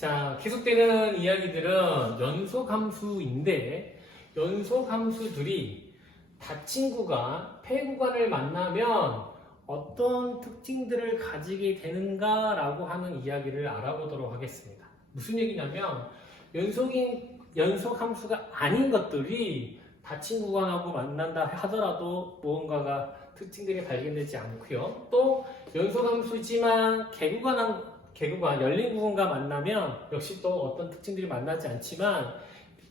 자, 계속되는 이야기들은 연속함수인데 연속함수들이 닫힌 구간, 폐구간을 만나면 어떤 특징들을 가지게 되는가라고 하는 이야기를 알아보도록 하겠습니다. 무슨 얘기냐면 연속함수가 아닌 것들이 닫힌 구간하고 만난다 하더라도 무언가가 특징들이 발견되지 않고요. 또 연속함수지만 개구간, 열린 구간과 만나면 역시 또 어떤 특징들이 만나지 않지만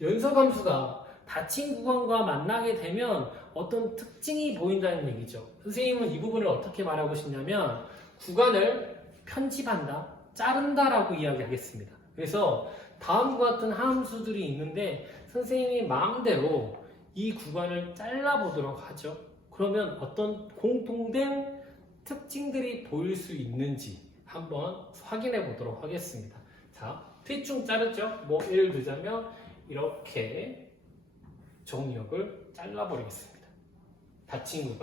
연속함수가 닫힌 구간과 만나게 되면 어떤 특징이 보인다는 얘기죠. 선생님은 이 부분을 어떻게 말하고 싶냐면 구간을 편집한다, 자른다라고 이야기하겠습니다. 그래서 다음과 같은 함수들이 있는데 선생님이 마음대로 이 구간을 잘라보도록 하죠. 그러면 어떤 공통된 특징들이 보일 수 있는지 한번 확인해 보도록 하겠습니다. 자, 대충 자르죠. 예를 들자면 이렇게 정역을 잘라버리겠습니다. 닫힌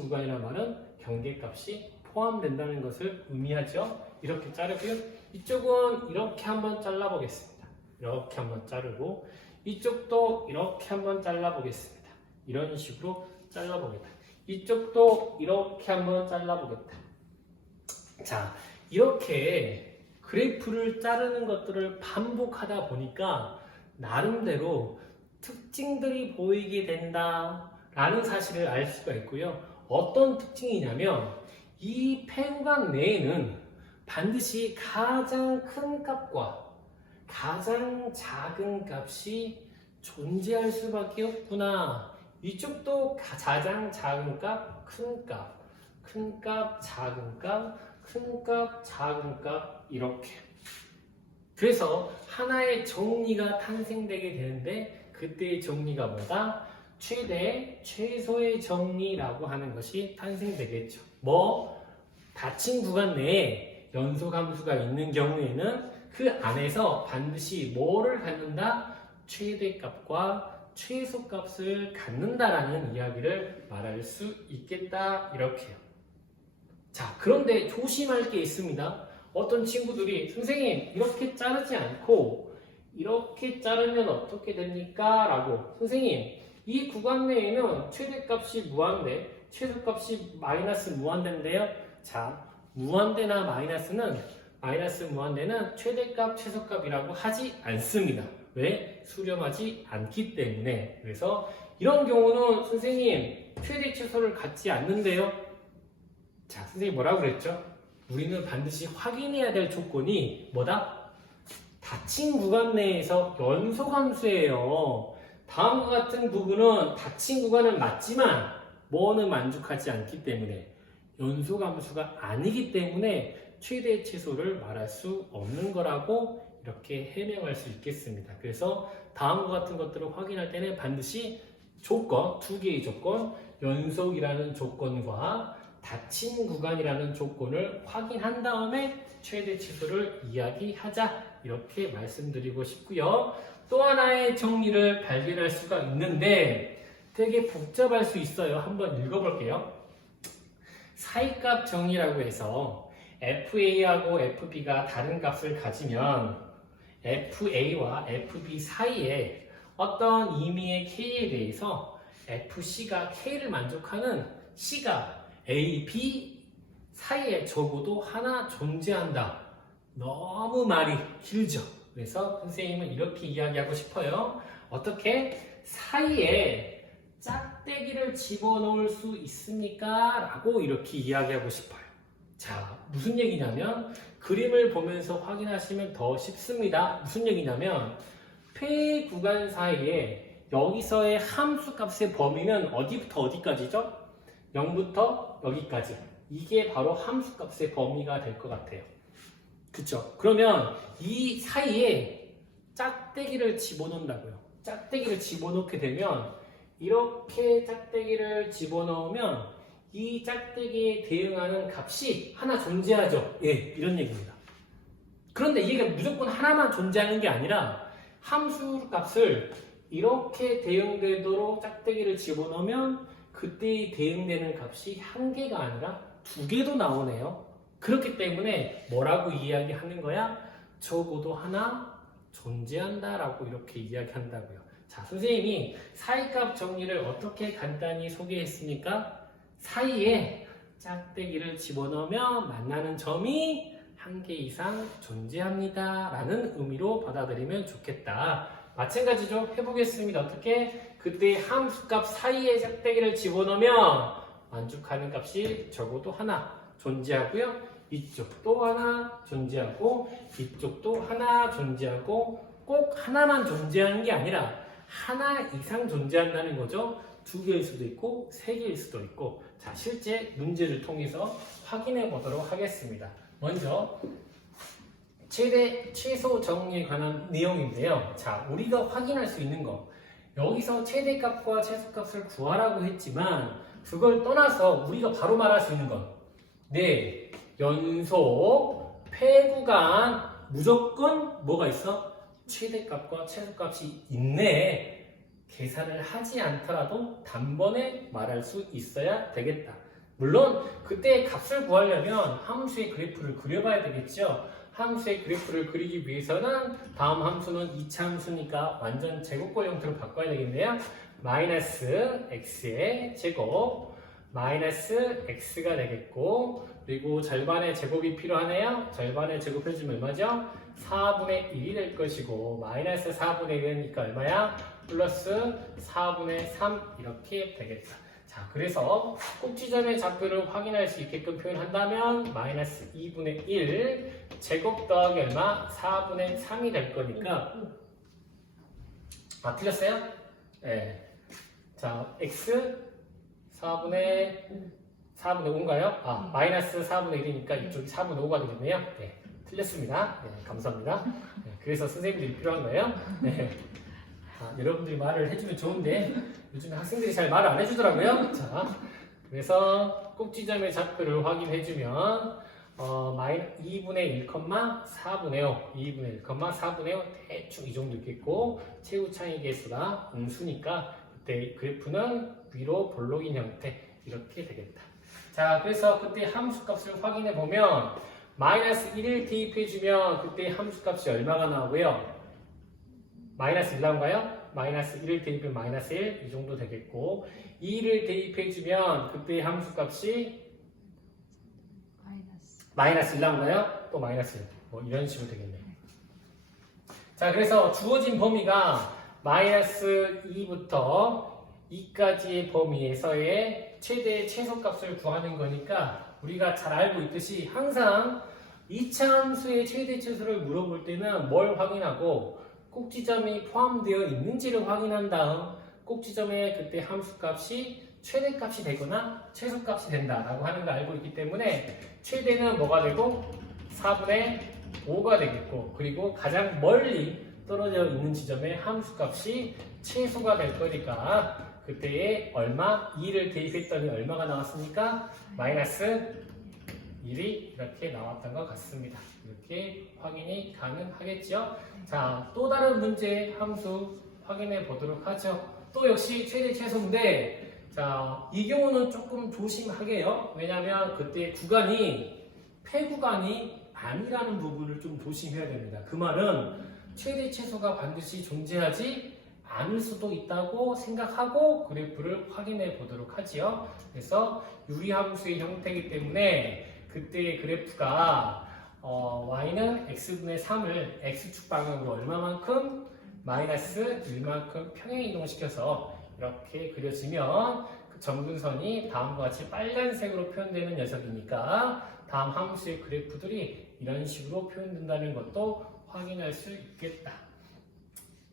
구간이라는 말은 경계값이 포함된다는 것을 의미하죠. 이렇게 자르고요. 이쪽은 이렇게 한번 잘라보겠습니다. 이렇게 한번 자르고 이쪽도 이렇게 한번 잘라보겠습니다. 이런 식으로 잘라보겠다. 이쪽도 이렇게 한번 잘라보겠다. 자, 이렇게 그래프를 자르는 것들을 반복하다 보니까 나름대로 특징들이 보이게 된다라는 사실을 알 수가 있고요. 어떤 특징이냐면 이 폐구간 내에는 반드시 가장 큰 값과 가장 작은 값이 존재할 수밖에 없구나. 이쪽도 가장 작은 값, 큰 값, 큰 값, 작은 값, 큰 값, 작은 값 이렇게. 그래서 하나의 정리가 탄생되게 되는데 그때의 정리가 뭐다? 최대, 최소의 정리라고 하는 것이 탄생되겠죠. 닫힌 구간 내에 연속함수가 있는 경우에는 그 안에서 반드시 뭐를 갖는다? 최대값과 최소값을 갖는다라는 이야기를 말할 수 있겠다 이렇게요. 자, 그런데 조심할 게 있습니다. 어떤 친구들이 선생님 이렇게 자르지 않고 이렇게 자르면 어떻게 됩니까? 라고 선생님 이 구간 내에는 최대값이 무한대, 최소값이 마이너스 무한대인데요. 자, 무한대나 마이너스 무한대는 최대값, 최소값이라고 하지 않습니다. 왜? 수렴하지 않기 때문에. 그래서 이런 경우는 선생님 최대, 최소를 갖지 않는데요. 자, 선생님 뭐라고 그랬죠? 우리는 반드시 확인해야 될 조건이 뭐다? 닫힌 구간 내에서 연속함수예요. 다음과 같은 부분은 닫힌 구간은 맞지만 뭐는 만족하지 않기 때문에 연속함수가 아니기 때문에 최대 최소를 말할 수 없는 거라고 이렇게 해명할 수 있겠습니다. 그래서 다음과 같은 것들을 확인할 때는 반드시 조건, 두 개의 조건, 연속이라는 조건과 닫힌 구간이라는 조건을 확인한 다음에 최대 최소를 이야기하자 이렇게 말씀드리고 싶고요. 또 하나의 정리를 발견할 수가 있는데 되게 복잡할 수 있어요. 한번 읽어볼게요. 사이값 정리라고 해서 FA하고 FB가 다른 값을 가지면 FA와 FB 사이에 어떤 의미의 K에 대해서 FC가 K를 만족하는 C가 A, B 사이에 적어도 하나 존재한다. 너무 말이 길죠. 그래서 선생님은 이렇게 이야기하고 싶어요. 어떻게 사이에 짝대기를 집어넣을 수 있습니까? 라고 이렇게 이야기하고 싶어요. 자, 무슨 얘기냐면 그림을 보면서 확인하시면 더 쉽습니다. 무슨 얘기냐면 폐 구간 사이에 여기서의 함수 값의 범위는 어디부터 어디까지죠? 0부터 여기까지. 이게 바로 함수 값의 범위가 될 것 같아요. 그쵸? 그러면 이 사이에 짝대기를 집어넣는다고요. 짝대기를 집어넣게 되면 이렇게 짝대기를 집어넣으면 이 짝대기에 대응하는 값이 하나 존재하죠. 예, 이런 얘기입니다. 그런데 이게 무조건 하나만 존재하는 게 아니라 함수 값을 이렇게 대응되도록 짝대기를 집어넣으면 그때 대응되는 값이 한 개가 아니라 두 개도 나오네요. 그렇기 때문에 뭐라고 이야기하는 거야? 적어도 하나 존재한다 라고 이렇게 이야기한다고요. 자, 선생님이 사이값 정리를 어떻게 간단히 소개했습니까? 사이에 짝대기를 집어넣으면 만나는 점이 한 개 이상 존재합니다 라는 의미로 받아들이면 좋겠다. 마찬가지죠. 해보겠습니다. 어떻게? 그때 함수값 사이에 짝대기를 집어넣으면 만족하는 값이 적어도 하나 존재하고요. 이쪽도 하나 존재하고 이쪽도 하나 존재하고 꼭 하나만 존재하는 게 아니라 하나 이상 존재한다는 거죠. 두 개일 수도 있고 세 개일 수도 있고. 자, 실제 문제를 통해서 확인해 보도록 하겠습니다. 먼저 최대 최소 정리에 관한 내용인데요. 자, 우리가 확인할 수 있는 거, 여기서 최대값과 최소값을 구하라고 했지만 그걸 떠나서 우리가 바로 말할 수 있는 건 네, 연속 폐구간 무조건 뭐가 있어? 최대값과 최소값이 있네. 계산을 하지 않더라도 단번에 말할 수 있어야 되겠다. 물론 그때 값을 구하려면 함수의 그래프를 그려봐야 되겠죠. 함수의 그래프를 그리기 위해서는 다음 함수는 2차 함수니까 완전 제곱꼴 형태로 바꿔야 되겠네요. 마이너스 x의 제곱 마이너스 x가 되겠고, 그리고 절반의 제곱이 필요하네요. 절반의 제곱 해주면 얼마죠? 4분의 1이 될 것이고, 마이너스 4분의 1이니까 얼마야? 플러스 4분의 3 이렇게 되겠다. 자, 그래서 꼭지점의 좌표를 확인할 수 있게끔 표현한다면 마이너스 2분의 1 제곱 더하기 얼마? 4분의 3이 될 거니까. 틀렸어요? 네. 자, x 4분의 5인가요? 마이너스 4분의 1이니까 이쪽이 4분의 5가 되겠네요. 네, 틀렸습니다. 네, 감사합니다. 네, 그래서 선생님들이 필요한 거예요. 네. 여러분들이 말을 해주면 좋은데 요즘에 학생들이 잘 말을 안 해주더라고요. 자, 그래서 꼭지점의 좌표를 확인해주면 2분의 1,4분의 5 2분의 1,4분의 5 대충 이 정도 있겠고, 최후차이 계수가 음수니까 그때 그래프는 위로 볼록인 형태 이렇게 되겠다. 자, 그래서 그때 함수값을 확인해 보면 마이너스 1을 대입해주면 그때 함수값이 얼마가 나오고요? 마이너스 1 나온가요? 마이너스 1을 대입하면 마이너스 1 이 정도 되겠고, 2를 대입해주면 그때 함수값이 마이너스 1 나온가요? 또 마이너스 1 뭐 이런 식으로 되겠네요. 자, 그래서 주어진 범위가 마이너스 2부터 2까지의 범위에서의 최대 최소값을 구하는 거니까 우리가 잘 알고 있듯이 항상 2차 함수의 최대 최소를 물어볼 때는 뭘 확인하고 꼭지점이 포함되어 있는지를 확인한 다음 꼭지점에 그때 함수값이 최대값이 되거나 최소값이 된다라고 하는 걸 알고 있기 때문에 최대는 뭐가 되고 4분의 5가 되겠고, 그리고 가장 멀리 떨어져 있는 지점의 함수값이 최소가 될 거니까 그때에 얼마? 2를 대입했더니 얼마가 나왔습니까? 마이너스 1이 이렇게 나왔던 것 같습니다. 이렇게 확인이 가능하겠죠? 자, 또 다른 문제 함수 확인해 보도록 하죠. 또 역시 최대 최소인데, 자, 이 경우는 조금 조심하게요. 왜냐하면 그때 구간이 폐구간이 아니라는 부분을 좀 조심해야 됩니다. 그 말은 최대 최소가 반드시 존재하지 않을 수도 있다고 생각하고 그래프를 확인해 보도록 하지요. 그래서 유리함수의 형태이기 때문에 그때의 그래프가 y는 x분의 3을 x축 방향으로 얼마만큼? 마이너스 1만큼 평행 이동시켜서 이렇게 그려지면 그 점근선이 다음과 같이 빨간색으로 표현되는 녀석이니까 다음 함수의 그래프들이 이런 식으로 표현된다는 것도 확인할 수 있겠다.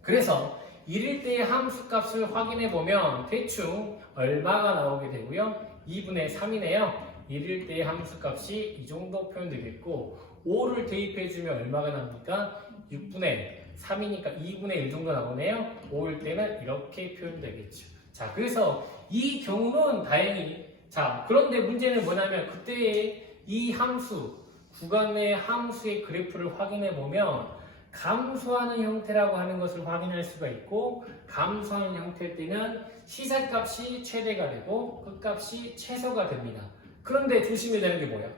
그래서 이럴 때의 함수값을 확인해 보면 대충 얼마가 나오게 되고요. 2분의 3이네요. 이럴 때의 함수값이 이 정도 표현되겠고, 5를 대입해주면 얼마가 납니까? 6분의 3이니까 2분의 1 정도 나오네요. 5일 때는 이렇게 표현되겠죠. 자, 그래서 이 경우는 다행히, 자, 그런데 문제는 뭐냐면 그때의 이 함수, 구간 내 함수의 그래프를 확인해 보면 감소하는 형태라고 하는 것을 확인할 수가 있고, 감소하는 형태일 때는 시작값이 최대가 되고 끝값이 최소가 됩니다. 그런데 조심해야 되는 게 뭐예요?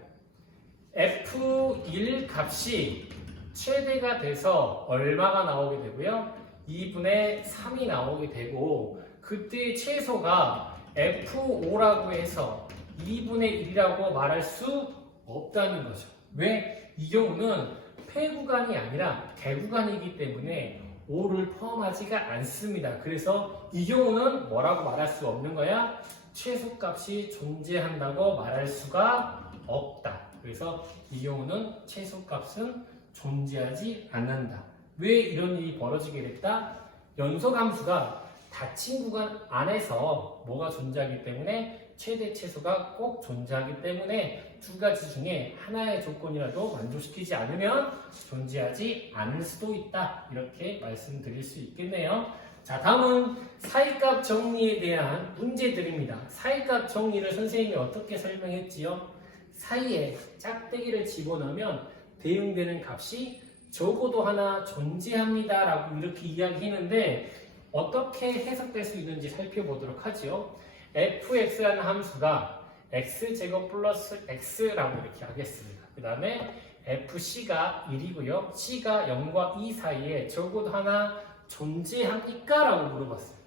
F1 값이 최대가 돼서 얼마가 나오게 되고요? 2분의 3이 나오게 되고 그때 최소가 F5라고 해서 2분의 1이라고 말할 수 없다는 거죠. 왜? 이 경우는 폐구간이 아니라 대구간이기 때문에 5를 포함하지가 않습니다. 그래서 이 경우는 뭐라고 말할 수 없는 거야? 최소값이 존재한다고 말할 수가 없다. 그래서 이 경우는 최소값은 존재하지 않는다. 왜 이런 일이 벌어지게 됐다? 연소함수가 닫힌 구간 안에서 뭐가 존재하기 때문에 최대 최소가 꼭 존재하기 때문에 두 가지 중에 하나의 조건이라도 만족시키지 않으면 존재하지 않을 수도 있다. 이렇게 말씀드릴 수 있겠네요. 자, 다음은 사이값 정리에 대한 문제들입니다. 사이값 정리를 선생님이 어떻게 설명했지요? 사이에 짝대기를 집어넣으면 대응되는 값이 적어도 하나 존재합니다 라고 이렇게 이야기했는데 어떻게 해석될 수 있는지 살펴보도록 하죠. fx라는 함수가 x제곱 플러스 x라고 이렇게 하겠습니다. 그 다음에 fc가 1이고요. c가 0과 2 사이에 적어도 하나 존재합니까? 라고 물어봤어요.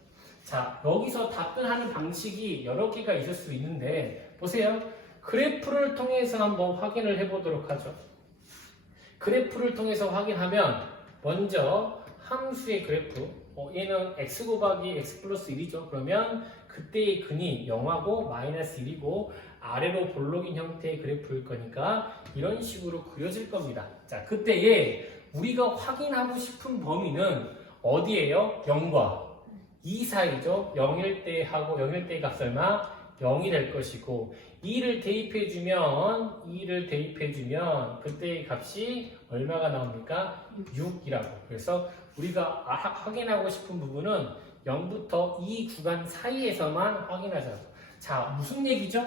자, 여기서 답변하는 방식이 여러 개가 있을 수 있는데 보세요. 그래프를 통해서 한번 확인을 해보도록 하죠. 그래프를 통해서 확인하면 먼저 함수의 그래프 얘는 x 곱하기 x 플러스 1이죠. 그러면 그때의 근이 0하고 마이너스 1이고 아래로 볼록인 형태의 그래프일 거니까 이런 식으로 그려질 겁니다. 자, 그때에 우리가 확인하고 싶은 범위는 어디예요? 0과 2 사이죠. 0일 때 하고 0일 때의 값 얼마? 0이 될 것이고 2를 대입해주면 그때의 값이 얼마가 나옵니까? 6이라고. 그래서 우리가 확인하고 싶은 부분은 0부터 2 구간 사이에서만 확인하자고. 자, 무슨 얘기죠?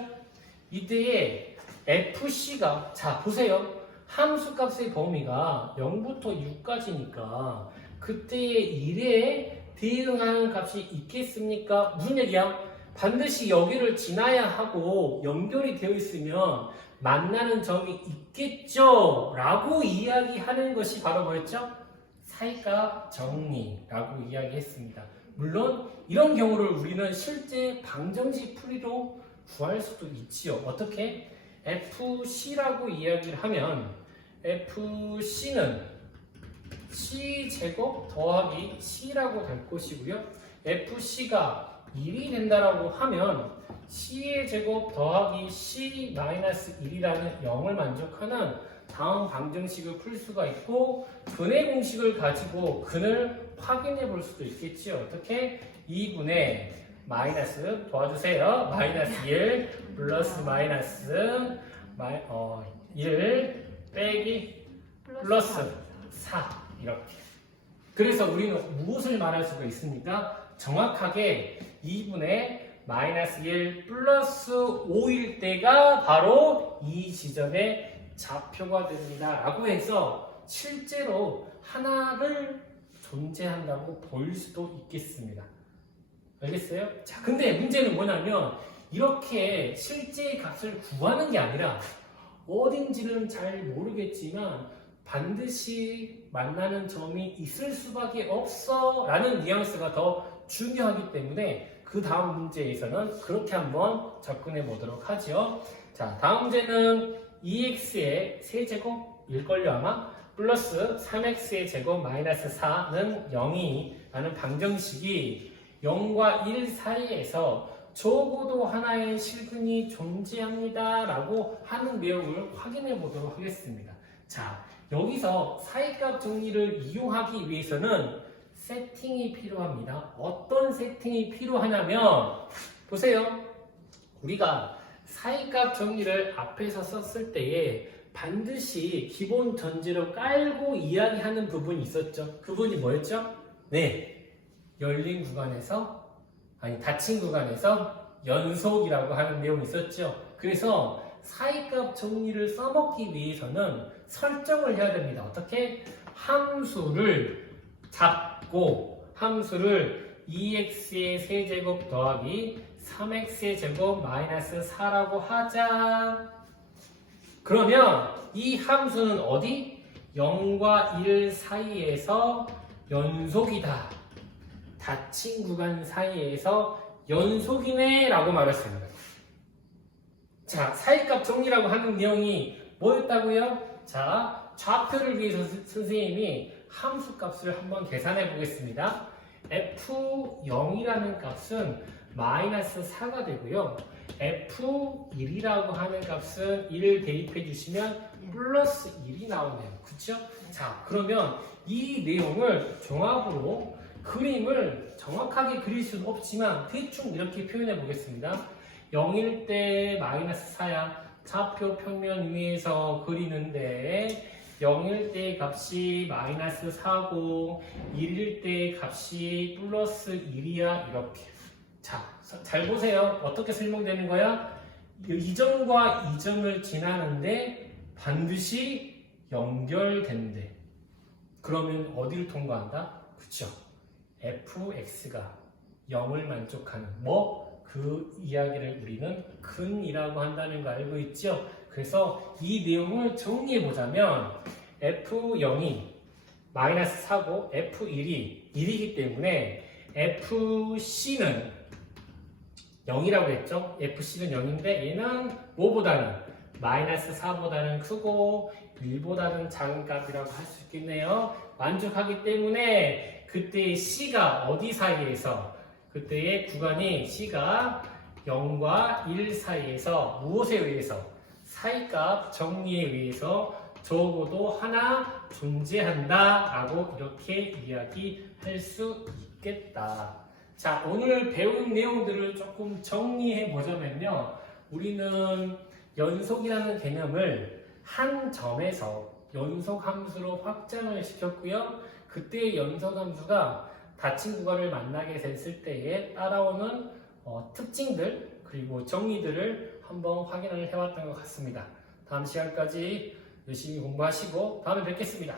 이때에 FC가 자 보세요. 함수값의 범위가 0부터 6까지니까 그때의 1에 대응하는 값이 있겠습니까? 무슨 얘기야? 반드시 여기를 지나야 하고 연결이 되어 있으면 만나는 점이 있겠죠? 라고 이야기하는 것이 바로 뭐였죠? 사이값 정리라고 이야기했습니다. 물론 이런 경우를 우리는 실제 방정식 풀이로 구할 수도 있지요. 어떻게? FC라고 이야기를 하면 FC는 C제곱 더하기 C라고 될 것이고요. FC가 1이 된다라고 하면 C의 제곱 더하기 C 마이너스 1이라는 0을 만족하는 다음 방정식을 풀 수가 있고 근의 공식을 가지고 근을 확인해 볼 수도 있겠지요. 어떻게? 2분의 마이너스 도와주세요. 마이너스 1 플러스 마이너스 1 빼기 플러스 4 이렇게. 그래서 우리는 무엇을 말할 수가 있습니까? 정확하게 2분의 마이너스 1 플러스 5일 때가 바로 이 지점의 좌표가 됩니다. 라고 해서 실제로 하나를 존재한다고 볼 수도 있겠습니다. 알겠어요? 자, 근데 문제는 뭐냐면 이렇게 실제 값을 구하는 게 아니라 어딘지는 잘 모르겠지만 반드시 만나는 점이 있을 수밖에 없어 라는 뉘앙스가 더 중요하기 때문에 그 다음 문제에서는 그렇게 한번 접근해 보도록 하죠. 자, 다음 문제는 2x의 세제곱일걸요 아마 플러스 3x의 제곱 마이너스 4는 0이 라는 방정식이 0과 1 사이에서 적어도 하나의 실근이 존재합니다 라고 하는 내용을 확인해 보도록 하겠습니다. 자, 여기서 사이값 정리를 이용하기 위해서는 세팅이 필요합니다. 어떤 세팅이 필요하냐면 보세요. 우리가 사이값 정리를 앞에서 썼을 때에 반드시 기본 전제로 깔고 이야기하는 부분이 있었죠. 그 부분이 뭐였죠? 네, 열린 구간에서 닫힌 구간에서 연속이라고 하는 내용이 있었죠. 그래서 사이값 정리를 써먹기 위해서는 설정을 해야 됩니다. 어떻게? 함수를 잡고 함수를 2x의 세제곱 더하기 3x의 제곱 마이너스 4라고 하자. 그러면 이 함수는 어디? 0과 1 사이에서 연속이다. 닫힌 구간 사이에서 연속이네 라고 말했습니다. 자, 사이값 정리라고 하는 내용이 뭐였다고요? 자, 좌표를 위해서 선생님이 함수값을 한번 계산해 보겠습니다. F0이라는 값은 마이너스 4가 되고요. F1이라고 하는 값은 1을 대입해 주시면 플러스 1이 나오네요. 그쵸? 자, 그러면 이 내용을 종합으로 그림을 정확하게 그릴 수는 없지만 대충 이렇게 표현해 보겠습니다. 0일 때 마이너스 4야. 좌표 평면 위에서 그리는데 0일 때 값이 마이너스 4고 1일 때 값이 플러스 1이야. 이렇게. 자, 잘 보세요. 어떻게 설명되는 거야? 이 점과 이 점을 지나는데 반드시 연결된대. 그러면 어디를 통과한다? 그쵸? fx가 0을 만족하는 그 이야기를 우리는 근이라고 한다는 거 알고 있죠? 그래서 이 내용을 정리해 보자면 f0이 마이너스 4고 f1이 1이기 때문에 fc는 0이라고 했죠? fc는 0인데 얘는 뭐보다는 마이너스 4보다는 크고 1보다는 작은 값이라고 할 수 있겠네요. 만족하기 때문에 그때의 c가 어디 사이에서 그때의 구간이 c가 0과 1 사이에서 무엇에 의해서 사이값 정리에 의해서 적어도 하나 존재한다 라고 이렇게 이야기할 수 있겠다. 자, 오늘 배운 내용들을 조금 정리해 보자면요. 우리는 연속이라는 개념을 한 점에서 연속함수로 확장을 시켰고요. 그때의 연속함수가 닫힌 구간을 만나게 됐을 때에 따라오는 특징들 그리고 정리들을 한번 확인을 해왔던 것 같습니다. 다음 시간까지 열심히 공부하시고 다음에 뵙겠습니다.